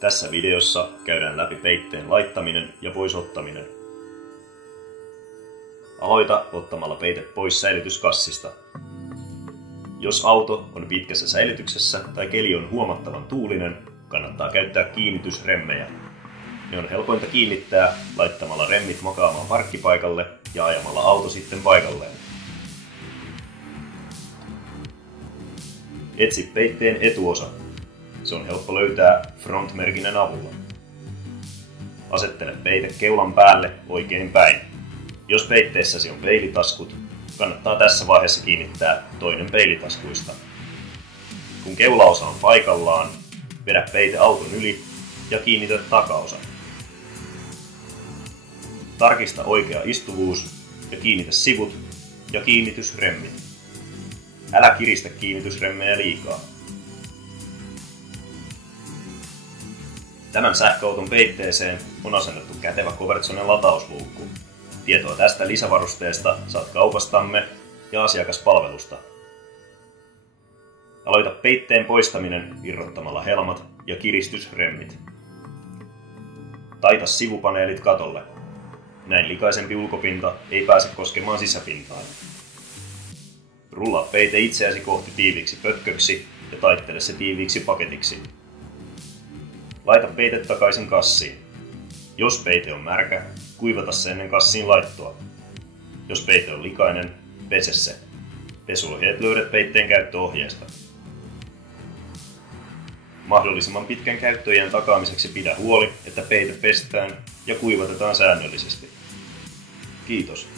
Tässä videossa käydään läpi peitteen laittaminen ja pois ottaminen. Aloita ottamalla peite pois säilytyskassista. Jos auto on pitkässä säilytyksessä tai keli on huomattavan tuulinen, kannattaa käyttää kiinnitysremmejä. Ne on helpointa kiinnittää laittamalla remmit makaamaan parkkipaikalle ja ajamalla auto sitten paikalleen. Etsi peitteen etuosa. Se on helppo löytää front-merkinnän avulla. Asettele peite keulan päälle oikein päin. Jos peitteessäsi on peilitaskut, kannattaa tässä vaiheessa kiinnittää toinen peilitaskuista. Kun keulaosa on paikallaan, vedä peite auton yli ja kiinnitä takaosa. Tarkista oikea istuvuus ja kiinnitä sivut ja kiinnitysremmit. Älä kiristä kiinnitysremmejä liikaa. Tämän sähköauton peitteeseen on asennettu kätevä Covertzonen latausluukku. Tietoa tästä lisävarusteesta saat kaupastamme ja asiakaspalvelusta. Aloita peitteen poistaminen irrottamalla helmat ja kiristysremmit. Taita sivupaneelit katolle. Näin likaisempi ulkopinta ei pääse koskemaan sisäpintaan. Rullaa peite itseäsi kohti tiiviiksi pötköksi ja taittele se tiiviiksi paketiksi. Laita peite takaisin kassiin. Jos peite on märkä, kuivata se ennen kassiin laittoa. Jos peite on likainen, pese se. Pesuohjeet löydät peitteen käyttöohjeesta. Mahdollisimman pitkän käyttöiän takaamiseksi pidä huoli, että peite pestään ja kuivatetaan säännöllisesti. Kiitos.